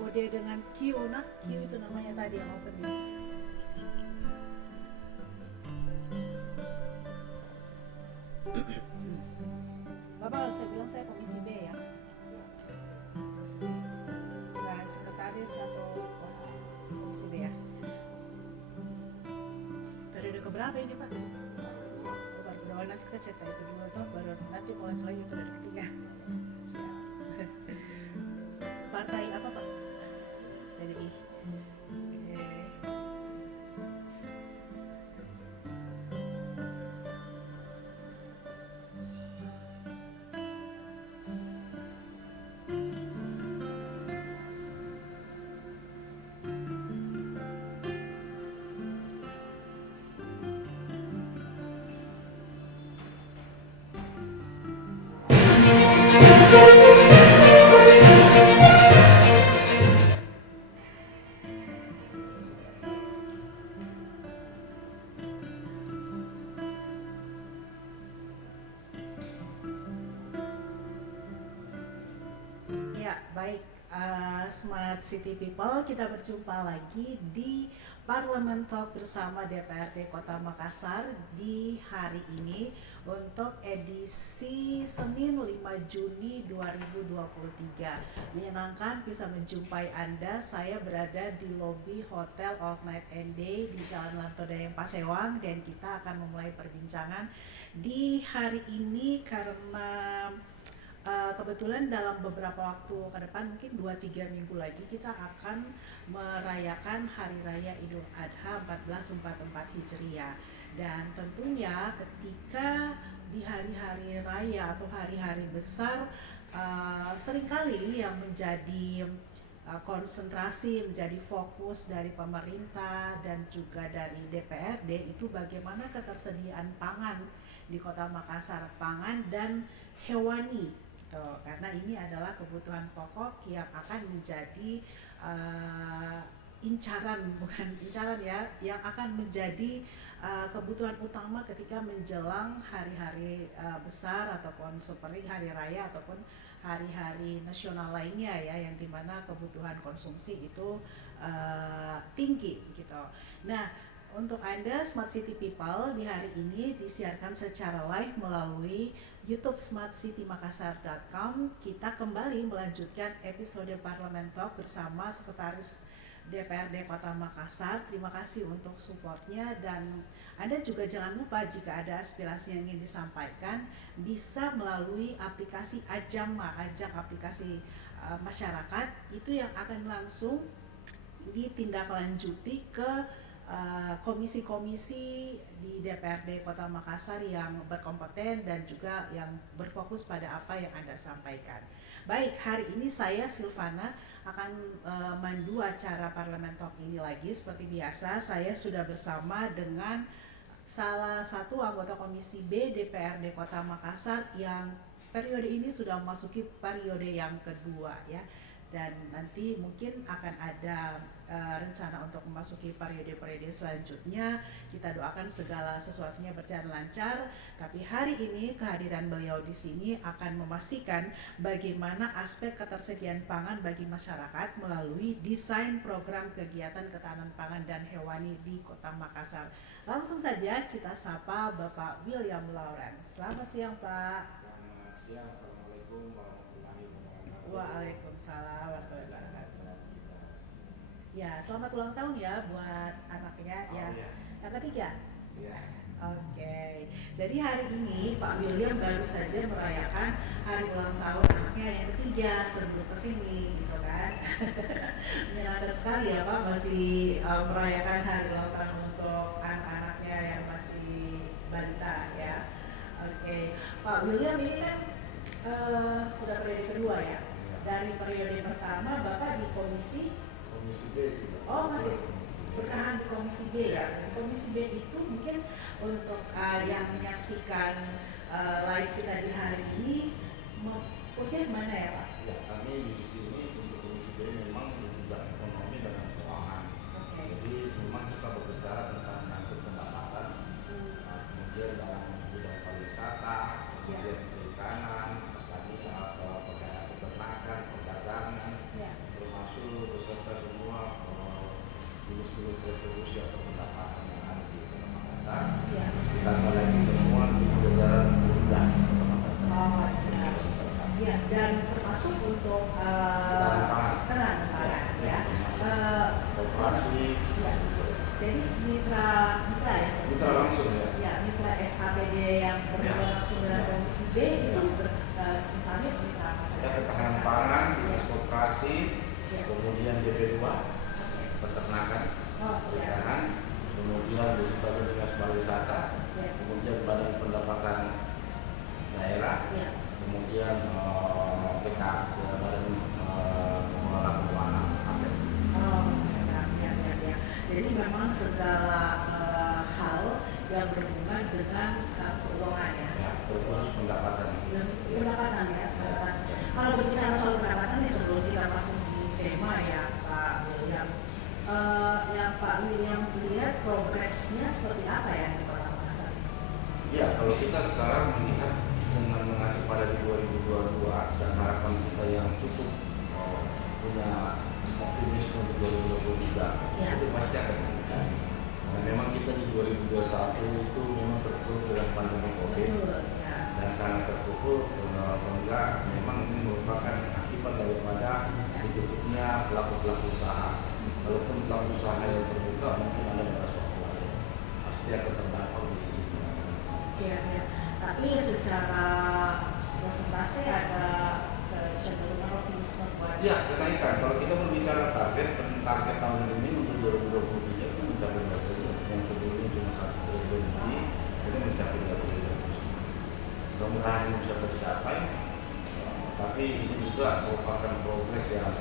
kode dengan Q. Nah, Q itu namanya tadi yang opening. Bapak, saya bilang saya komisi B ya. Bukan sekretaris atau komisi B ya. Periode keberapa ini Pak? Baru nanti kita cerita itu dulu toh, baru nanti mulai lagi periode ketiga. Siap. Partai apa Pak? PDI. Oke. Ya, baik. Smart City People, kita berjumpa lagi di Parlemen Talk bersama DPRD Kota Makassar di hari ini untuk edisi Senin 5 Juni 2023. Menyenangkan bisa menjumpai Anda. Saya berada di lobi Hotel All Night and Day di Jalan Lantodayang Pasewang, dan kita akan memulai perbincangan di hari ini karena kebetulan dalam beberapa waktu ke depan, mungkin 2-3 minggu lagi, kita akan merayakan Hari Raya Idul Adha 1444 Hijriah. Dan tentunya ketika di hari-hari raya atau hari-hari besar, seringkali yang menjadi konsentrasi, menjadi fokus dari pemerintah dan juga dari DPRD itu bagaimana ketersediaan pangan di Kota Makassar, pangan dan hewani. Karena ini adalah kebutuhan pokok yang akan menjadi yang akan menjadi kebutuhan utama ketika menjelang hari-hari besar ataupun seperti hari raya ataupun hari-hari nasional lainnya ya, yang dimana kebutuhan konsumsi itu tinggi gitu. Nah, untuk Anda Smart City People, di hari ini disiarkan secara live melalui YouTube smartcitymakassar.com. Kita kembali melanjutkan episode Parlemen Talk bersama Sekretaris DPRD Kota Makassar. Terima kasih untuk supportnya, dan Anda juga jangan lupa jika ada aspirasi yang ingin disampaikan bisa melalui aplikasi Ajama, ajak aplikasi masyarakat itu yang akan langsung ditindaklanjuti ke komisi-komisi di DPRD Kota Makassar yang berkompeten dan juga yang berfokus pada apa yang Anda sampaikan. Baik, hari ini saya Silvana akan mandu acara Parlemen Talk ini lagi. Seperti biasa, saya sudah bersama dengan salah satu anggota Komisi B DPRD Kota Makassar yang periode ini sudah memasuki periode yang kedua ya. Dan nanti mungkin akan ada rencana untuk memasuki periode-periode selanjutnya. Kita doakan segala sesuatunya berjalan lancar. Tapi hari ini kehadiran beliau di sini akan memastikan bagaimana aspek ketersediaan pangan bagi masyarakat melalui desain program kegiatan ketahanan pangan dan hewani di Kota Makassar. Langsung saja kita sapa Bapak William Lauren. Selamat siang Pak. Selamat siang, Assalamualaikum warahmatullahi wabarakatuh. Waalaikumsalam warahmatullahi wabarakatuh. Ya, selamat ulang tahun ya buat anaknya ya. Iya. Yang ketiga? Iya. Oke. Jadi hari ini Pak William baru saja merayakan hari ulang tahun anaknya yang ketiga sebelum kesini gitu kan. Menyenangkan sekali ya Pak, masih merayakan hari ulang tahun untuk anak-anaknya yang masih balita ya. Oke. Pak William ini kan sudah periode kedua ya. Dari periode pertama Bapak di Komisi B juga. Oh, masih bertahan di Komisi B ya. Di Komisi B itu mungkin untuk yang menyaksikan live kita di hari ini, fokusnya mana ya Pak? Ya, kami di sini untuk Komisi B memang juga ekonomi dan keuangan. Oke. Jadi memang kita berbicara tentang menyangkut pendapatan, kemudian dalam bidang pariwisata, kemudian perikanan, tadi peternakan, perdagangan, termasuk distribusi atau pendapatan yang ada di Kota Makassar. Ya. Ditambah lagi semua di jajaran Polda Kota Makassar. Oh, ya. Ya, dan termasuk untuk ketahanan pangan ya. Operasi. Ya. Jadi mitra ya. Mitra langsung ya. Ya, mitra SKPD yang berhubungan langsung dengan Komisi B itu misalnya mitra apa saja? Ya, ketahanan pangan, dinas koperasi, Ya. kemudian DP2, peternakan, perikanan, kemudian sebagai dinas pariwisata, Ya. kemudian badan pendapatan daerah, Ya. kemudian PK, badan pengelola keuangan aset. Oh, ya. Jadi memang segala hal yang berhubungan dengan keuangan ya. Ya, terkhusus pendapatan. Pendapatan ya. Kalau berbicara soal pendapatan ya, sebelum kita masuk di tema ya Pak William, yang Pak William lihat progresnya seperti apa ya di Kota Makassar? Ya, kalau kita sekarang melihat dengan mengacu pada di 2022 dan harapan kita yang cukup punya optimisme di 2023, Ya. itu pasti akan meningkat. Nah, memang kita di 2021 itu memang terpuruk dengan pandemi COVID. Betul, ya. Dan sangat terpukul sehingga memang ini merupakan akibat daripada ditutupnya pelaku-pelaku usaha. Walaupun pelaku usaha yang terbuka mungkin ada beberapa waktu pasti akan terdampak di sisi pendanaan. Ya. Tapi secara presentasi ada kecenderungan optimisme buat. Ya, kenaikan. Kalau kita berbicara target tahun ini untuk 2023 itu mencapai 2 triliun. Yang sebelumnya cuma 1 triliun lebih, ini mencapai 2 triliun. Mudah-mudahan ini bisa tercapai, tapi ini juga merupakan progres yang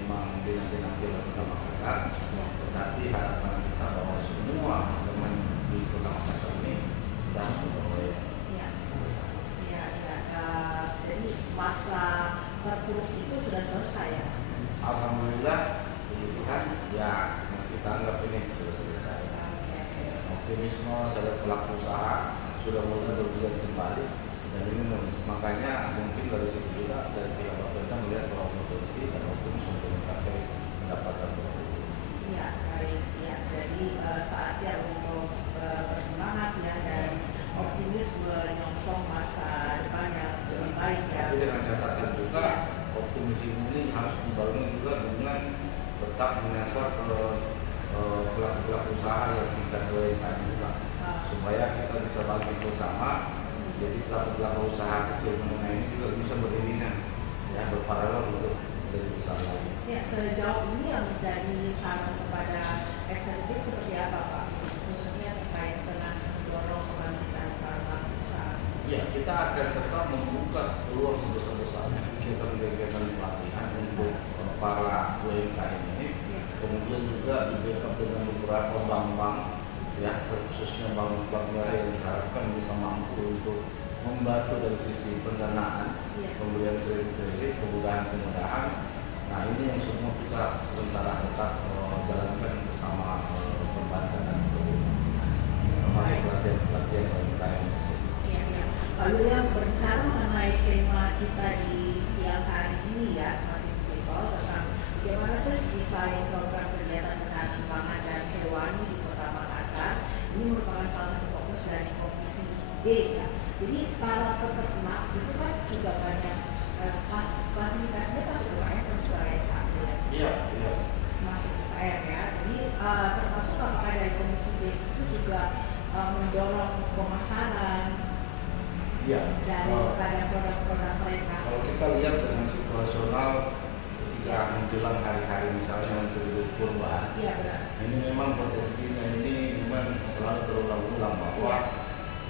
memang dinanti-nanti oleh Kota Makassar. Tetapi harapan kita bahwa semua teman di Kota Makassar ini dapat memperoleh. Jadi masa terpuruk itu sudah selesai ya. Alhamdulillah, puji Tuhan, ya kita anggap ini sudah selesai. Optimisme saya pelaku usaha sudah mulai berbulan kembali. Dan ini makanya mungkin dari situ juga dari pihak pemerintah melihat bahwa potensi dan optimis untuk mencapai pendapatan tersebut. Ya, baik ya. Jadi saatnya untuk bersemangat ya dan optimis menyongsong masa depan yang lebih baik ya. Tapi dengan catatan juga optimis ini harus dibangun juga dengan tetap menyasar ke pelaku-pelaku usaha yang tingkat UMKM juga, supaya kita bisa bangkit bersama. Jadi pelaku-pelaku usaha kecil menengah ini juga bisa beriringan, ya berparalel untuk lebih besar lagi. Ya, sejauh ini yang menjadi saran kepada eksekutif seperti apa Pak? Khususnya terkait dengan mendorong kebangkitan para pelaku usaha. Ya, kita akan tetap membuka peluang sebesar-besarnya kegiatan-kegiatan pelatihan untuk para UMKM ini. Kemudian juga di backup dengan beberapa bank-bank, ya khususnya bank merah yang diharapkan bisa mampu untuk membantu dari sisi pendanaan, pemberian kredit, kemudahan. Nah ini yang semua kita sementara tetap jalankan bersama perbankan dan termasuk pelatihan UMKM. Pak William, berbicara mengenai tema kita di siang hari ini ya, Smart City People, tentang bagaimana sih desain program kegiatan ketahanan pangan dan hewani di Kota Makassar. Ini merupakan salah satu fokus dari Komisi B ya. Jadi para peternak itu kan juga banyak klasifikasinya masuk ke UKM dan juga ya Pak William. Iya. Masuk ke UKM ya. Jadi termasuk apakah dari Komisi B itu juga mendorong pemasaran dari pada produk-produk mereka. Kalau kita lihat dengan situasional ketika menjelang hari-hari misalnya untuk hidup kurban, ini memang potensinya ini memang selalu terulang-ulang bahwa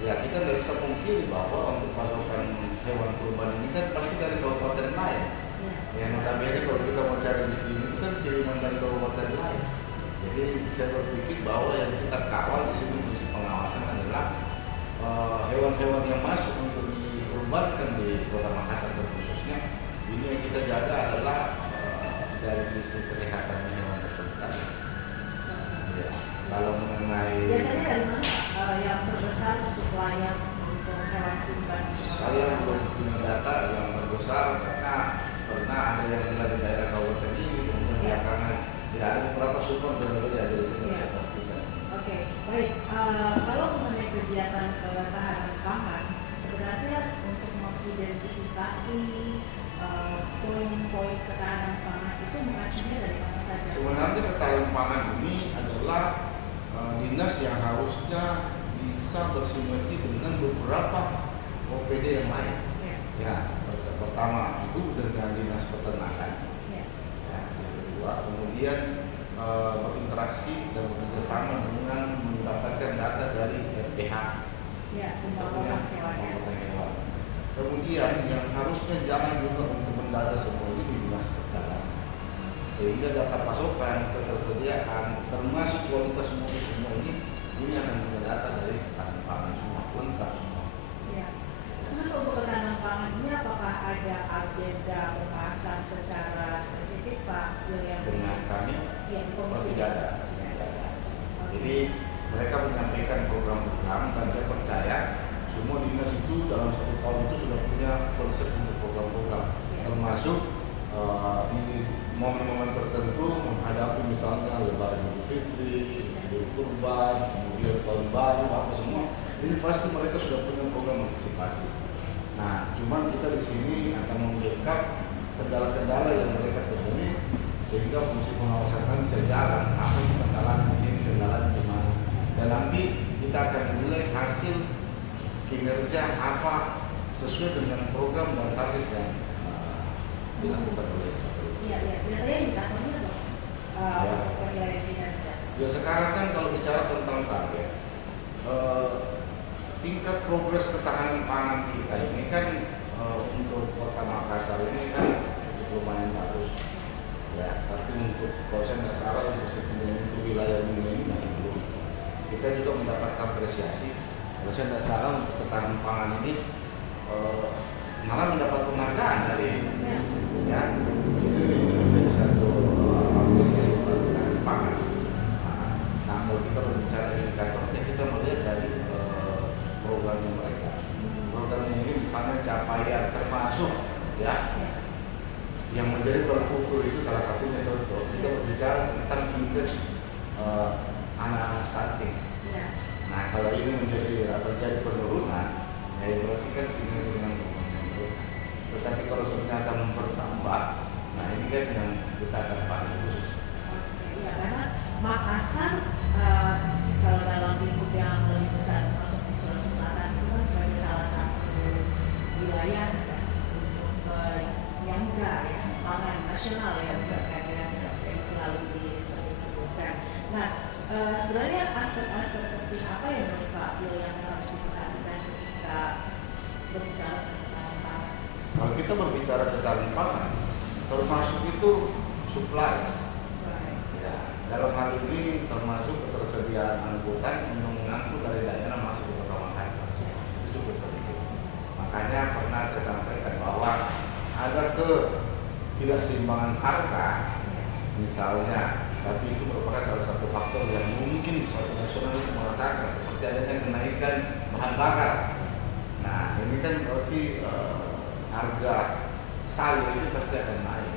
ya kita tidak bisa pungkiri bahwa untuk pasokan hewan kurban ini kan pasti dari kabupaten lain. Yang notabene kalau kita mau cari di sini itu kan kiriman dari kabupaten lain. Jadi saya berpikir bahwa yang kita kawal di sini fungsi pengawasan adalah hewan-hewan yang masuk untuk dikurbankan di Kota Makassar khususnya. Ini yang kita jaga adalah dari sisi kesehatan hewan tersebut. Ya, kalau mengenai biasanya dari mana yang terbesar supplier untuk hewan kurban? Saya belum punya data yang terbesar karena pernah ada yang tinggal di daerah kabupaten ini, kemudian belakangan ya ada beberapa support dari sini. Baik, kalau mengenai kegiatan ketahanan pangan, sebenarnya untuk mengidentifikasi poin-poin ketahanan pangan itu mengacunya dari mana saja? Sebenarnya ketahanan pangan ini adalah dinas yang harusnya bisa bersinergi dengan beberapa OPD yang lain. Ya, pertama itu dengan dinas peternakan. Ya, yang kedua kemudian berinteraksi dan bekerjasama dengan mendapatkan data dari RPH. Ya, pemotong hewan. Kemudian yang harusnya jangan juga untuk mendata semua ini di dinas pertanian, sehingga data pasokan, ketersediaan, termasuk kualitas semua ini akan mendata dari ketahanan pangan semua lengkap semua. Ya. Khusus untuk ketahanan pangan ini apakah ada agenda pembahasan secara spesifik Pak William? Dengan kami, ya, di komisi tidak ada. Jadi mereka menyampaikan program-program dan saya percaya semua dinas itu dalam 1 tahun itu sudah punya konsep untuk program-program, termasuk di momen-momen tertentu menghadapi misalnya Lebaran Idul Fitri, Idul Kurban, kemudian tahun baru apa semua. Ini pasti mereka sudah punya program antisipasi. Nah, cuman kita di sini akan membackup kendala-kendala yang mereka temui sehingga fungsi pengawasan kami bisa jalan. Apa sih masalah di sini, kendalanya di mana? Dan nanti kita akan menilai hasil kinerja apa sesuai dengan program dan target yang dilakukan oleh SKPU. Iya, biasanya indikatornya penilaian kinerja. Ya sekarang kan kalau bicara tentang target, tingkat progres ketahanan pangan kita ini kan untuk Kota Makassar ini kan cukup lumayan bagus, ya. Tapi untuk proses dasar untuk wilayah ini masih belum. Kita juga mendapat apresiasi. Proses dasar untuk ketahanan pangan ini malah mendapat penghargaan dari ya. Ini menjadi satu apresiasi untuk ketahanan pangan. Nah, kalau kita berbicara indikatornya kita melihat dari programnya mereka. Programnya ini misalnya capaian termasuk ya yang menjadi tolak ukur itu salah satunya contoh kita berbicara tentang indeks anak-anak stunting. Nah kalau ini terjadi penurunan, ya berarti kan sinergi dengan pemerintah. Tetapi kalau ternyata bertambah, nah ini kan yang kita akan pakai khusus. Ya karena Makassar kalau dalam lingkup yang lebih besar masuk di Sulawesi Selatan itu kan sebagai salah satu wilayah untuk nyangga ya pangan nasional ya bukan yang selalu disebut-sebutkan. Nah sebenarnya aspek-aspek penting apa yang menurut Pak yang harus diperhatikan ketika berbicara tentang pangan? Kalau kita berbicara ketahanan pangan, termasuk itu supply. Ya, dalam hal ini termasuk ketersediaan angkutan untuk mengangkut dari daerah masuk ke Kota Makassar. Itu cukup penting. Makanya pernah saya sampaikan bahwa ada ketidakseimbangan harga, misalnya, tapi itu merupakan salah satu faktor yang mungkin suatu nasional itu merasakan seperti adanya kenaikan bahan bakar. Nah, ini kan berarti harga sayur ini pasti akan naik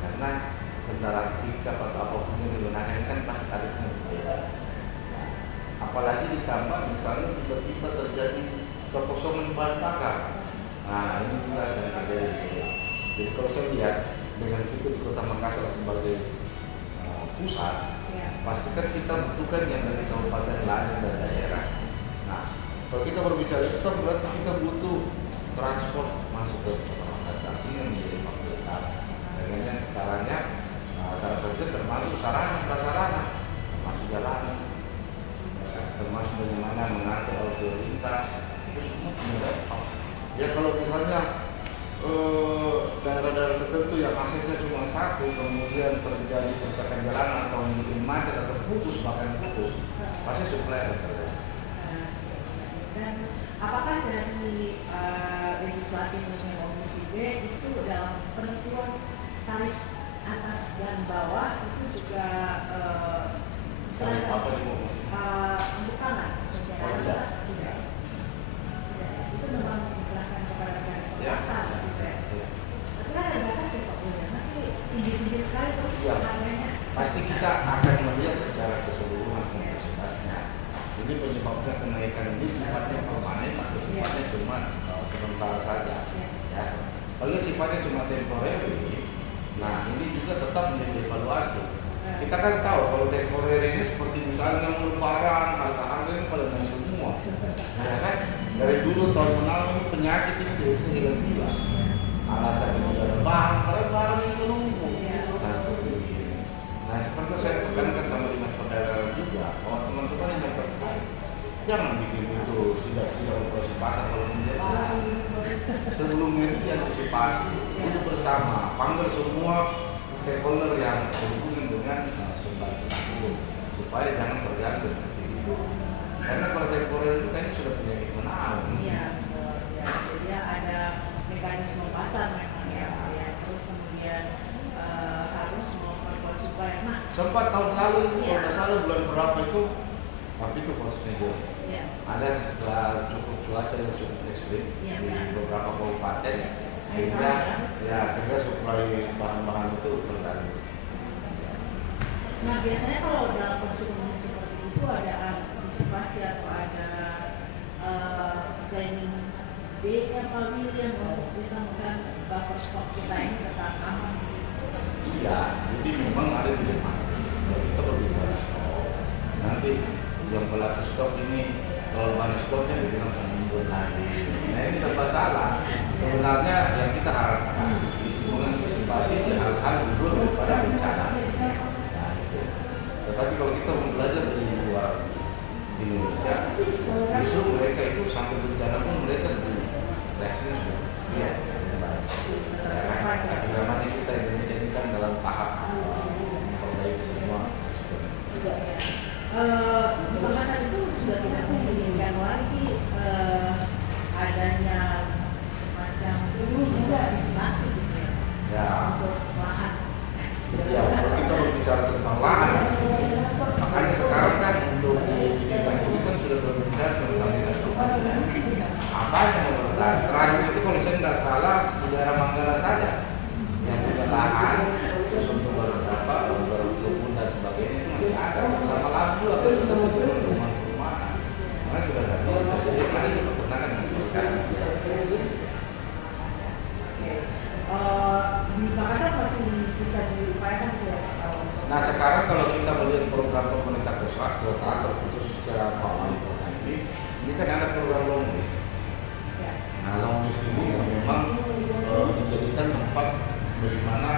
karena kendaraan pickup atau apapun yang digunakan kan pasti tarifnya berbeda. Nah, apalagi ditambah misalnya tiba-tiba terjadi kekosongan bahan bakar. Nah, ini juga akan terjadi. Jadi kalau saya lihat dengan kita di Kota Makassar sebagai pusat, pastikan kita butuhkan yang dari kabupaten lain dan daerah. Nah, kalau kita berbicara itu kan berarti kita butuh transport masuk ke Kota Makassar. Ini yang menjadi faktor utama. Dengan caranya salah satunya termasuk sarana prasarana, termasuk jalanan, termasuk bagaimana mengatur arus lalu lintas, itu semua punya dampak. Ya kalau misalnya daerah-daerah tertentu yang aksesnya cuma satu, kemudian terjadi kerusakan jalan atau mungkin macet atau putus bahkan putus, pasti suplai akan terjadi. Dan apakah dari legislatif khususnya Komisi B itu dalam penentuan tarif atas dan bawah itu juga Apa untuk pangan? Tidak. Itu memang diserahkan kepada garis pasar. Tapi kan ada batas ya Pak William, nanti tinggi-tinggi sekali terus harganya. Pasti kita akan melihat secara keseluruhan kompleksitasnya. Ini jika kenaikan ini sifatnya permanen atau sifatnya cuma sementara saja. Ya. Kalau sifatnya cuma temporary, nah ini juga tetap menjadi evaluasi. Kita kan tahu kalau temporary ini seperti misalnya lebaran, harga-harga ini pada naik semua. Ya kan? Dari dulu tahun lalu ini penyakit ini tidak bisa hilang-hilang. Alasannya tidak ada barang, padahal barang ini menumpuk. Nah seperti ini. Nah seperti saya tekankan sama dinas perdagangan juga, bahwa teman-teman dinas terkait jangan bikin itu sidak-sidak operasi pasar kalau menjelang. Sebelumnya itu diantisipasi, duduk bersama, panggil semua stakeholder yang berhubungan dengan sumber tersebut supaya jangan terganggu seperti itu. Karena kalau temporer itu kan sudah punya kewenangan. Iya, ya, jadi ada mekanisme pasar memang ya. Terus kemudian harus memperkuat supaya sempat tahun lalu itu kalau nggak salah bulan berapa itu, tapi itu force major. Ada cukup cuaca yang cukup ekstrim di beberapa kabupaten sehingga suplai bahan-bahan itu terganggu. Nah biasanya kalau dalam kondisi seperti itu ada antisipasi atau ada planning B kan Pak William untuk bisa misalnya buffer stok kita ini tetap aman. Iya, jadi memang ada dilematis kalau kita berbicara stok. Nanti yang pelaku stok ini kalau banyak stoknya dibilang penimbun lagi. Nah ini serba salah. Sebenarnya yang kita harapkan mengantisipasi di hal-hal gugur daripada bencana. Nah itu. Tetapi kalau kita belajar dari luar Indonesia, justru mereka itu sampai bencana pun mereka reaksinya sudah siap. Namanya kita Indonesia ini kan dalam tahap memperbaiki semua sistem. Di Makassar itu sudah tidak memungkinkan lagi adanya semacam plastik gitu ya untuk lahan. Ya, kalau kita berbicara tentang lahan di sini, makanya sekarang kan untuk dinas ini kan sudah berbicara tentang dinas pertanian. Apa yang mempertahankan? Terakhir itu kalau saya tidak salah di daerah Manggala saja yang punya lahan khusus untuk berkebun dan sebagainya itu masih ada. Lama-lama juga akan tetap di rumah-rumah. Karena sudah ada biasa. Jadi ada juga peternakan yang bersekarang. Di Makassar masih bisa diupayakan tidak? Nah sekarang kalau kita melihat program pemerintah pusat terputus secara wali kota ini kan ada program long list. Nah long list ini memang dijadikan tempat bagaimana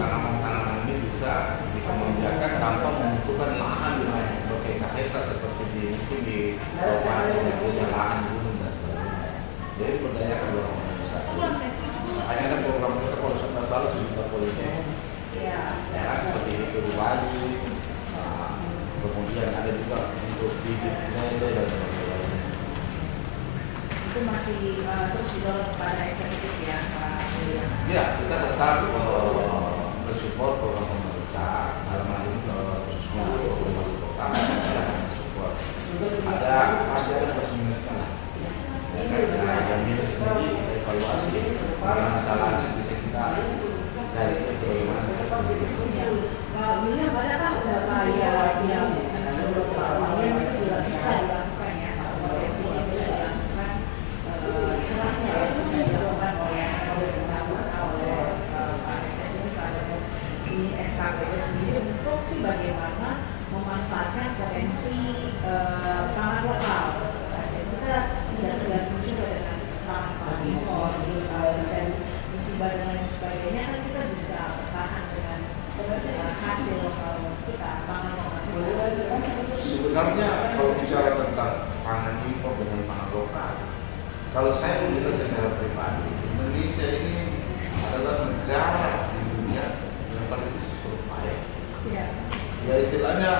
tanaman-tanaman ini bisa dikembangkan tanpa membutuhkan lahan yang berhektar-hektar seperti di kabupaten yang punya lahan gunung dan sebagainya. Jadi berdayakan orang-orang besar. Hanya ada program kita kalau sudah salah sejuta politik. Ya seperti itu di Bali. Kemudian ada juga untuk bibit lele dan sebagainya. Itu masih terus didorong kepada eksekutif ya Pak William? Ya kita tetap mensupport program pemerintah dalam hal ini khususnya program wali kota mensupport. Ada pasti ada plus minusnya lah. Yang minus ini kita evaluasi, yang salahnya bisa kita dari itu bagaimana kita Pak William, adakah upaya yang menurut Pak William itu juga bisa dilakukan ya, potensinya bisa dilakukan celahnya bisa dilakukan oleh Pak Eksekutif atau di SKPD sendiri untuk bagaimana memanfaatkan potensi pangan lokal. Kita tidak tergantung juga dengan pangan impor, dan musibah dan lain sebagainya kan kita bisa bertahan dengan hasil lokal kita, pangan lokal. Sebenarnya kalau bicara tentang pangan impor dengan pangan lokal, kalau saya menilai secara pribadi, Indonesia ini adalah negara di dunia yang paling bisa berupaya. Ya istilahnya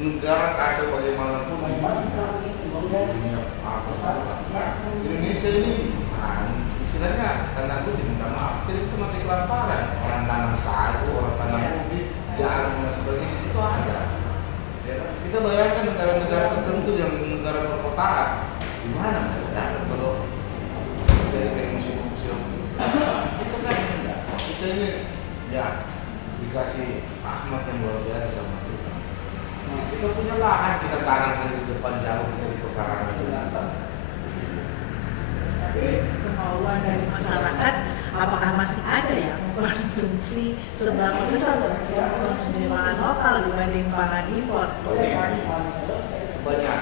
negara ada bagaimanapun dunia apa. Indonesia ini istilahnya tanda kutip minta maaf tidak bisa mati kelaparan. Orang tanam sagu, orang tanam ubi, jagung dan sebagainya itu ada. Ya, kita bayangkan negara-negara tertentu yang negara perkotaan, di mana mereka dapat kalau dari kayak museum-museum itu kan enggak. Kita ini ya dikasih rahmat yang luar biasa sama kita. Kita punya lahan, kita tanam saja di depan jauh, kita di pekarangan. Tapi kemauan dari masyarakat, apakah masih ada ya mengkonsumsi seberapa besar mengkonsumsi pangan lokal dibanding pangan impor? Banyak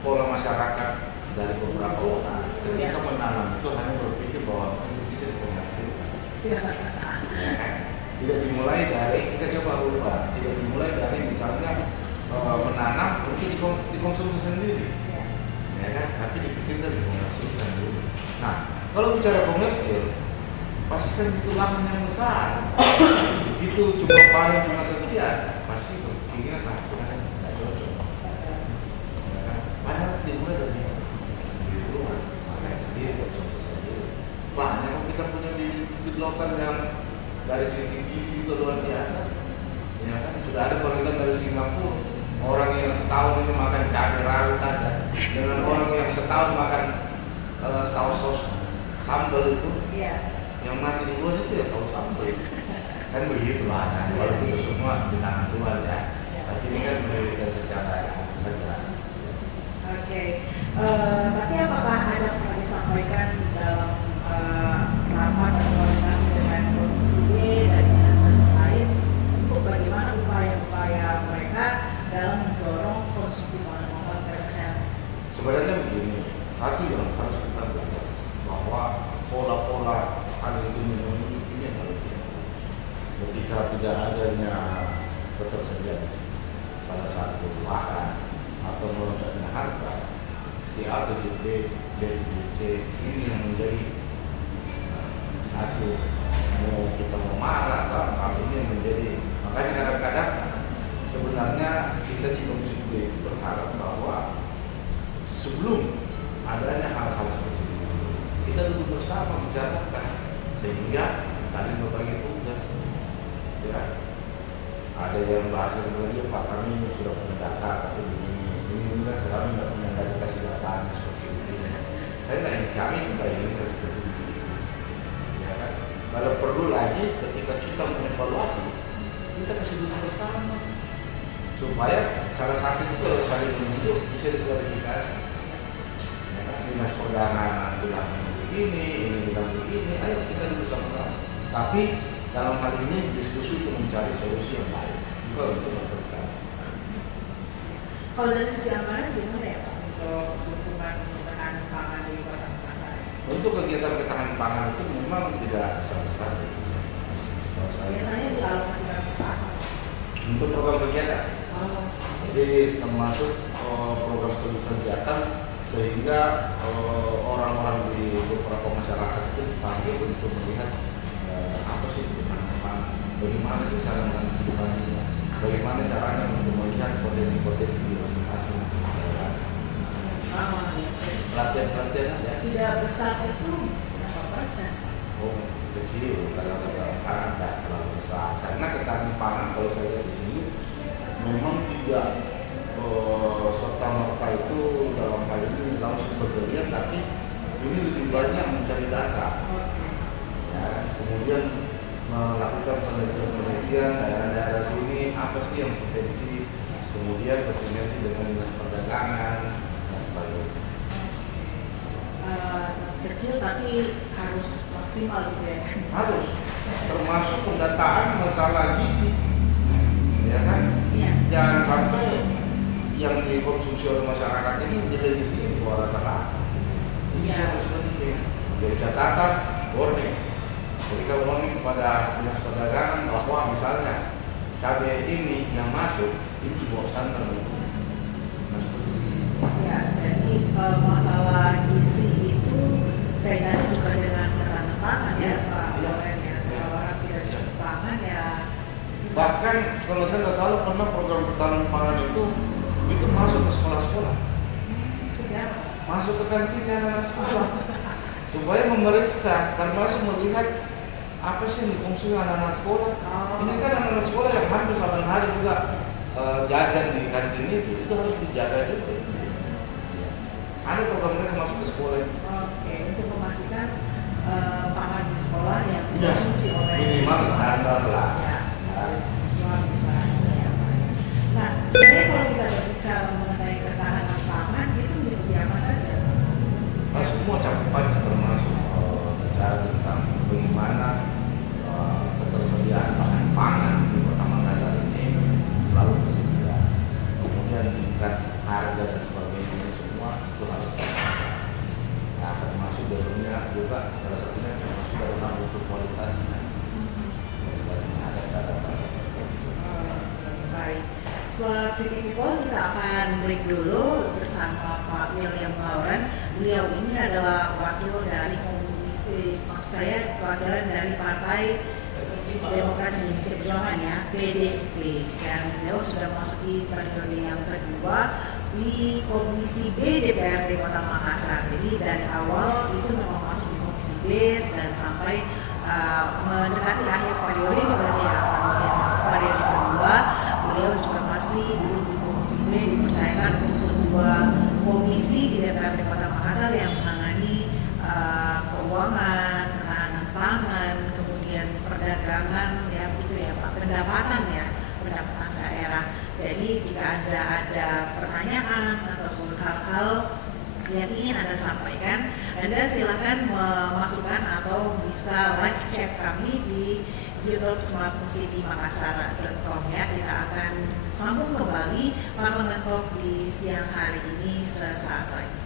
pola masyarakat dari beberapa orang ketika menanam itu hanya berpikir bahwa itu bisa dikomersilkan. Ya kan? Tidak dimulai dari, kita coba ubah, tidak dimulai dari misalnya menanam untuk dikonsumsi sendiri, ya kan? Tapi dipikirkan dikomersilkan dulu. Nah, kalau bicara komersil, pasti kan butuh lahan yang besar. Begitu cuma panen cuma sekian, pasti berpikiran sudah kan tidak cocok. Ya kan? Padahal dimulai dari sendiri rumah, makan sendiri, konsumsi sendiri. Banyak kok kita punya bibit lokal yang dari sisi gizi itu luar biasa. Ya kan? Sudah ada penelitian dari Singapura, orang yang setahun ini makan cabai rawit ada, dengan orang yang setahun makan saus sambal itu, yang mati duluan itu ya saus sambal. Kan begitulah. Kalau itu semua di tangan Tuhan ya. Tapi ini kan penelitian secara saja. Oke. Tapi apakah ada pernah disampaikan dalam rapat koordinasi dengan Komisi E dan instansi lain untuk bagaimana upaya-upaya mereka dalam mendorong konsumsi pangan lokal tersehat? Sebenarnya begini, satu yang harus kita belajar bahwa pola-pola saling menyambung ini yang harus ketika tidak adanya ketersediaan salah satu lahan atau melonjaknya harga, si A tujuh B, B tujuh C ini yang menjadi satu, mau kita mau marah atau ini yang menjadi, makanya kadang-kadang sebenarnya kita di Komisi B itu berharap bahwa sebelum adanya hal-hal seperti itu kita duduk bersama bicarakan sehingga saling berbagi tugas. Ya, ada yang bahasa Indonesia, Pak kami sudah punya data tapi ini enggak, kami nggak punya data, kasih data seperti ini. Saya nggak ingin kami minta ini seperti ini. Ya kan? Kalau perlu lagi ketika kita mengevaluasi, kita kasih duduk bersama supaya salah satu itu kalau saling menunjuk bisa diklarifikasi. Ya kan? Dinas Perdagangan bilang begini, ini bilang begini, ayo kita duduk sama-sama. Tapi dalam hal ini diskusi untuk mencari solusi yang baik, bukan untuk bertengkar. Kalau dari sisi anggaran gimana ya Pak untuk dukungan ketahanan pangan di Kota Makassar? Untuk kegiatan ketahanan pangan itu memang tidak besar-besar. Biasanya dialokasikan ke apa? Untuk program kegiatan. Oh. Jadi termasuk program kegiatan sehingga orang-orang di beberapa masyarakat itu dipanggil untuk melihat apa sih pangan, bagaimana sih cara mengantisipasinya, bagaimana caranya untuk melihat potensi-potensi di masing-masing daerah. Pelatihan-pelatihan aja. Tidak besar itu berapa persen? Oh, kecil kalau sekarang pangan tidak terlalu besar. Karena ketahanan pangan kalau saya lihat di sini memang tidak serta merta itu dalam hal ini langsung bergeliat, tapi ini lebih banyak mencari data. Ya, kemudian melakukan penelitian daerah-daerah sini apa sih yang potensi, kemudian bersinergi dengan dinas perdagangan dan sebagainya. Kecil tapi harus maksimal gitu ya. Harus, termasuk pendataan masalah gizi, ya kan? Iya. Jangan sampai yang dikonsumsi oleh masyarakat ini jadi gizi di luar rata-rata. Ini harus penting. Jadi catatan, warning. Ketika warning kepada dinas perdagangan bahwa misalnya cabai ini yang masuk ini di bawah standar mutu. Nah, seperti itu. Ya, jadi masalah gizi itu kaitannya juga dengan ketahanan pangan ya Pak. Iya. Kalau orang tidak cukup pangan ya. Bahkan kalau saya nggak salah pernah program ketahanan pangan itu masuk ke sekolah-sekolah. Sudah. Masuk ke kantinnya anak sekolah. Supaya memeriksa, termasuk melihat apa sih yang dikonsumsi anak-anak sekolah. Ini kan anak-anak sekolah yang hampir saban hari juga jajan di kantin itu harus dijaga juga. Ada program mereka masuk ke sekolah. Oke, untuk memastikan pangan di sekolah yang Ya, dikonsumsi oleh minimal siswa. standar lah. Ya, Ya. siswa bisa. Ya. semua cakupannya termasuk bicara tentang bagaimana ketersediaan bahan pangan di Kota Makassar ini selalu tersedia. Kemudian tingkat harga dan sebagainya ini semua itu harus tersedia. Nah, termasuk dalamnya juga salah satunya termasuk dalam unsur kualitasnya. Kualitasnya ada standar-standar tertentu. Baik. Soal City People kita akan break dulu bersama Pak William Lauren. Beliau ini adalah wakil dari komisi, maksud saya wakilan dari Partai Demokrasi Indonesia Perjuangan ya, PDIP. Dan beliau sudah masuk di periode yang kedua di Komisi B DPRD Kota Makassar. Jadi dari awal itu memang masuk di Komisi B dan sampai mendekati akhir periode ini berarti ya periode kedua. Beliau juga masih duduk di Komisi B, dipercayakan untuk sebuah komisi di DPRD Kota Makassar yang menangani keuangan, ketahanan pangan, kemudian perdagangan, ya itu ya Pak, pendapatan daerah. Jadi jika ada pertanyaan ataupun hal-hal yang ingin Anda sampaikan, Anda silakan memasukkan atau bisa live chat kami di YouTube smartcitymakassar.com ya. Kita akan sambung kembali Parlemen Talk di siang hari ini sesaat lagi.